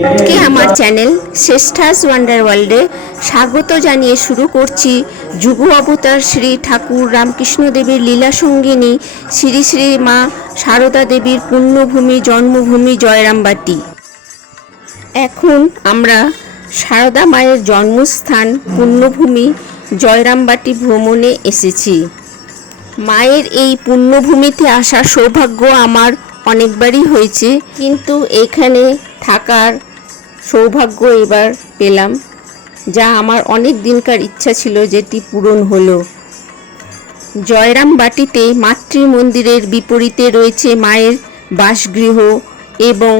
কে আমার channel শ্রেষ্ঠাস wonder ওয়ার্ল্ডে স্বাগত জানিয়ে শুরু করছি যুগ অবতার শ্রী ঠাকুর রামকৃষ্ণ দেবীর লীলা সঙ্গিনী শ্রী শ্রী মা সারদা দেবীর পুণ্যভূমি, জন্মভূমি, জয়রামবাটি। এখন আমরা সারদা মায়ের জন্মস্থান, পুণ্যভূমি, জয়রামবাটি ভ্রমণে এসেছি। মায়ের এই পুণ্যভূমিতে আসার সৌভাগ্য আমার অনেকবারই হয়েছে, কিন্তু এখানে থাকার সৌভাগ্য এবার পেলাম, যা আমার অনেক দিনকার ইচ্ছা ছিল যেটি পূরণ হলো। জয়রাম বাটিতে মাতৃ মন্দিরের বিপরীতে রয়েছে মায়ের বাসগৃহ এবং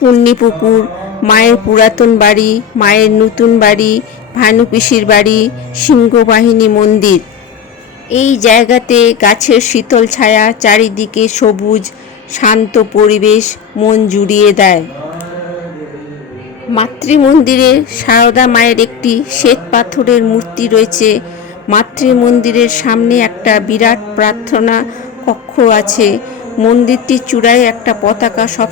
পুণ্যিপুকুর, মায়ের পুরাতন বাড়ি, মায়ের নতুন বাড়ি ভানুপিসির বাড়ি, সিংহবাহিনী মন্দির। এই জায়গাতে গাছের শীতল ছায়া চারিদিকে সবুজ, শান্ত পরিবেশ, মন জুড়িয়ে দেয়। মাতৃমন্দিরে সারদা মায়ের একটি শ্বেত পাথরের মূর্তি রয়েছে। মাতৃমন্দিরের সামনে একটা বিরাট প্রার্থনা কক্ষ আছে। মন্দিরটি চূড়ায় একটা পতাকা সব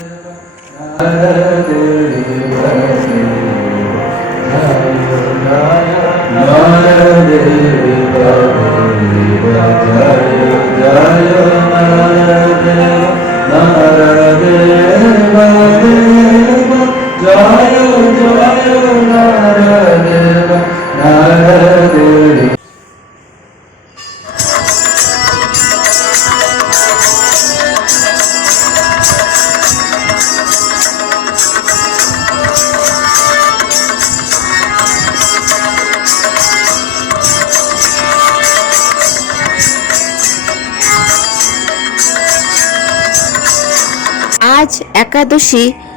আজ একাদশী রা-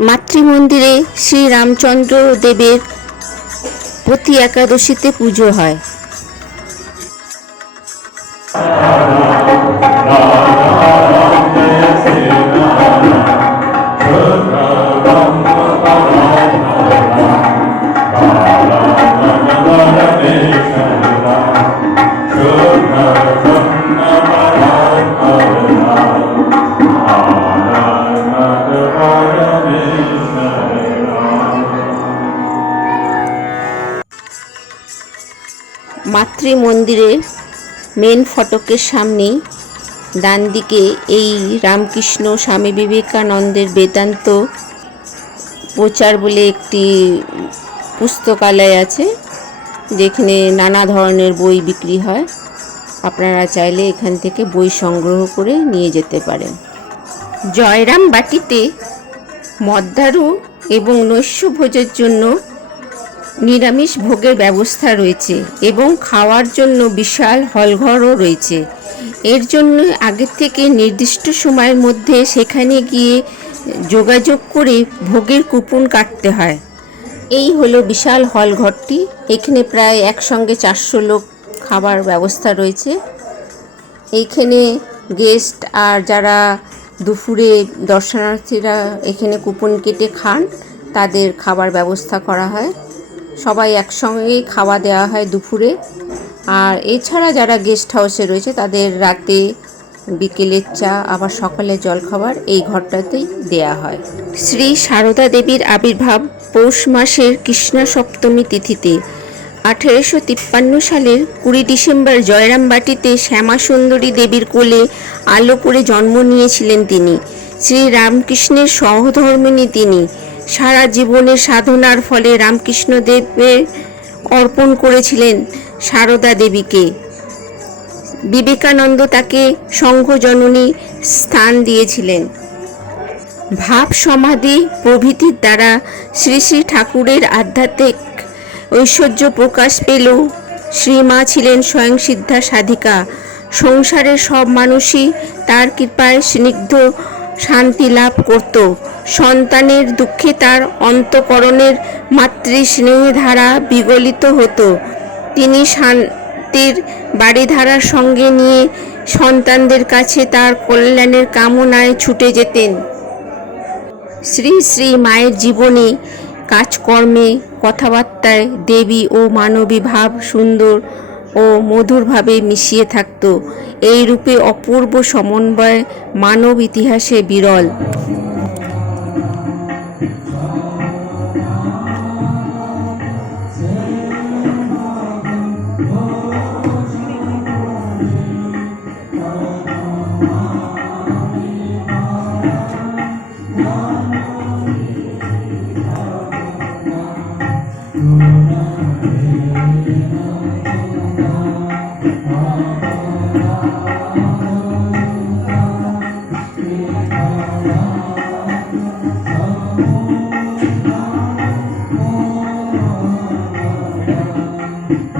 মাতৃমন্দিরে শ্রী রামচন্দ্র দেবের প্রতি একাদশীতে পুজো হয়। মন্দিরের মেন ফটকের সামনেই ডান দিকে এই রামকৃষ্ণ স্বামী বিবেকানন্দের বেদান্ত প্রচার বলে একটি পুস্তকালয় আছে, যেখানে নানা ধরনের বই বিক্রি হয়। আপনারা চাইলে এখান থেকে বই সংগ্রহ করে নিয়ে যেতে পারেন। জয়রাম বাটিতে মদ্দারু এবং নৈশ ভোজের জন্য নিরামিষ ভোগের ব্যবস্থা রয়েছে এবং খাওয়ার জন্য বিশাল হলঘরও রয়েছে। এর জন্য আগের থেকে নির্দিষ্ট সময়ের মধ্যে সেখানে গিয়ে যোগাযোগ করে ভোগের কুপন কাটতে হয়। এই হলো বিশাল হল ঘরটি এখানে প্রায় একসঙ্গে চারশো লোক খাবার ব্যবস্থা রয়েছে। এইখানে গেস্ট আর যারা দুপুরে দর্শনার্থীরা এখানে কুপন কেটে খান, তাদের খাবার ব্যবস্থা করা হয়। সবাই একসঙ্গেই খাওয়া দেওয়া হয় দুপুরে। আর এছাড়া যারা গেস্ট হাউসে রয়েছে, তাদের রাতে, বিকেলের চা, আবার সকালে জলখাবার এই ঘরটাতেই দেয়া হয়। শ্রী সারদা দেবীর আবির্ভাব পৌষ মাসের কৃষ্ণা সপ্তমী তিথিতে। আঠেরোশো তিপ্পান্ন সালের কুড়ি ডিসেম্বর জয়রামবাটিতে শ্যামা সুন্দরী দেবীর কোলে আলো করে জন্ম নিয়েছিলেন তিনি। শ্রী রামকৃষ্ণের সহধর্মিণী তিনি। সারা জীবনের সাধনার ফলে রামকৃষ্ণদেবের অর্পণ করেছিলেন সারদা দেবীকে। বিবেকানন্দ তাকে সংঘ জননী স্থান দিয়েছিলেন। ভাব সমাধি প্রভৃতির দ্বারা শ্রী শ্রী ঠাকুরের আধ্যাত্মিক ঐশ্বর্য প্রকাশ পেলেও শ্রীমা ছিলেন স্বয়ং সিদ্ধা সাধিকা। সংসারের সব মানুষই তার কৃপায় স্নিগ্ধ শান্তি লাভ করত। সন্তানের দুঃখে তার অন্তকরণের মাতৃ স্নেহধারা বিগলিত হতো। তিনি শান্তির বাড়িধারার সঙ্গে নিয়ে সন্তানদের কাছে তার কল্যাণের কামনায় ছুটে যেতেন। শ্রী শ্রী মায়ের জীবনে কাজকর্মে, কথাবার্তায় দেবী ও মানবী ভাব সুন্দর ও মধুরভাবে মিশিয়ে থাকত। এই রূপে অপূর্ব সমন্বয় মানব ইতিহাসে বিরল।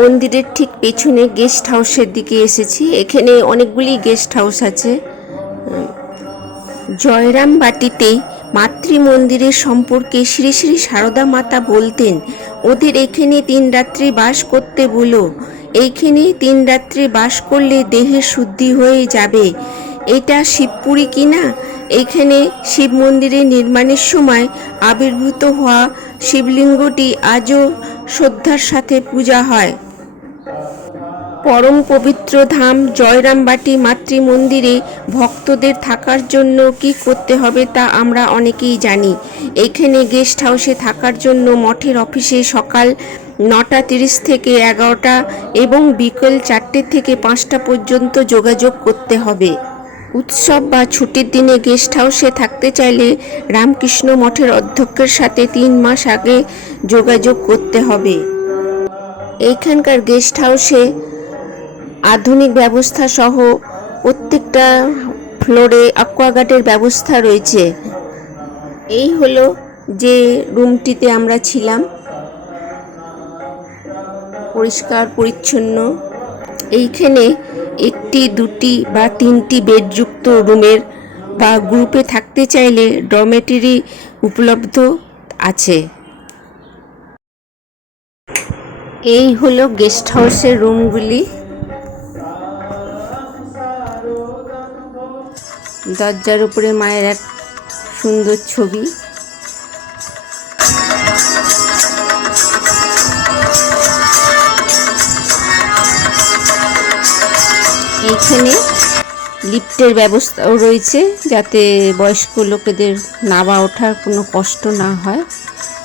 মন্দিরের ঠিক পেছনে গেস্ট হাউসের দিকে এসেছি। এখানে অনেকগুলি গেস্ট হাউস আছে। জয়রাম বাটিতে মাতৃ মন্দিরের সম্পর্কে শ্রী শ্রী সারদা মাতা বলতেন, ওদের এখানে তিন রাত্রি বাস করতে বলো। এইখানে তিন রাত্রি বাস করলে দেহের শুদ্ধি হয়ে যাবে। এটা শিবপুরি কিনা এইখানে শিব মন্দিরের নির্মাণের সময় আবির্ভূত হওয়া শিবলিঙ্গটি আজও শ্রদ্ধার সাথে পূজা হয়। পরম পবিত্র ধাম জয়রামবাটি মাতৃ মন্দিরে ভক্তদের থাকার জন্য কি করতে হবে তা আমরা অনেকেই জানি। এখানে গেস্ট হাউসে থাকার জন্য মঠের অফিসে সকাল নটা তিরিশ থেকে এগারোটা এবং বিকেল চারটে থেকে পাঁচটা পর্যন্ত যোগাযোগ করতে হবে। উৎসব বা ছুটির দিনে গেস্ট হাউসে থাকতে চাইলে রামকৃষ্ণ মঠের অধ্যক্ষের সাথে তিন মাস আগে যোগাযোগ করতে হবে। এইখানকার গেস্ট হাউসে আধুনিক ব্যবস্থা সহ প্রত্যেকটা ফ্লোরে অ্যাকোয়াগার্ডের ব্যবস্থা রয়েছে। এই হলো যে রুমটিতে আমরা ছিলাম। পরিষ্কার, পরিচ্ছন্ন। এইখানে একটি, দুটি বা তিনটি বেডযুক্ত রুমের বা গ্রুপে থাকতে চাইলে ডরমেটরি উপলব্ধ আছে। এই হলো গেস্ট হাউসের রুমগুলি। দরজার উপরে মায়ের এক সুন্দর ছবি। এইখানে লিফটের ব্যবস্থাও রয়েছে যাতে বয়স্ক লোকেদের নাবা ওঠার কোনো কষ্ট না হয়।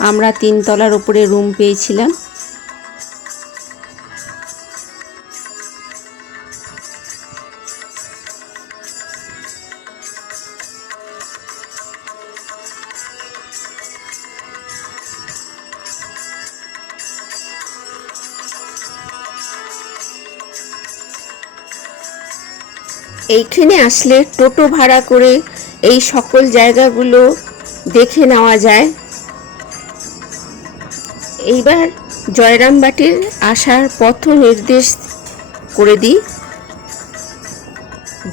আমরা তিনতলার উপরে রুম পেয়েছিলাম। এইখানে আসলে টোটো ভাড়া করে এই সকল জায়গাগুলো দেখে নেওয়া যায়। এইবার জয়রামবাটির আসার পথ নির্দেশ করে দিই।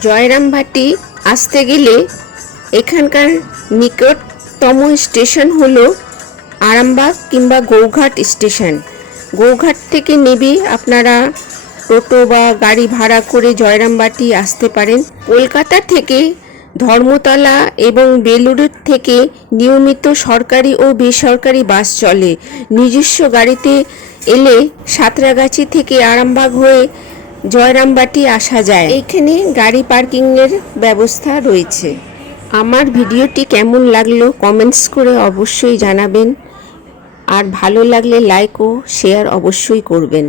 জয়রামবাটি আসতে গেলে এখানকার নিকটতম স্টেশন হলো আরামবাগ কিংবা গৌঘাট স্টেশন। গৌঘাট থেকে নেবে আপনারা টোটো বা গাড়ি ভাড়া করে জয়রামবাটি আসতে পারেন। কলকাতা থেকে ধর্মতলা এবং বেলুড়ের থেকে নিয়মিত সরকারি ও বেসরকারি বাস চলে। নিজস্ব গাড়িতে এলে সাঁতরাগাছি থেকে আরামবাগ হয়ে জয়রামবাটি আসা যায়। এখানে গাড়ি পার্কিংয়ের ব্যবস্থা রয়েছে। আমার ভিডিওটি কেমন লাগল কমেন্টস করে অবশ্যই জানাবেন। আর ভালো লাগলে লাইক ও শেয়ার অবশ্যই করবেন।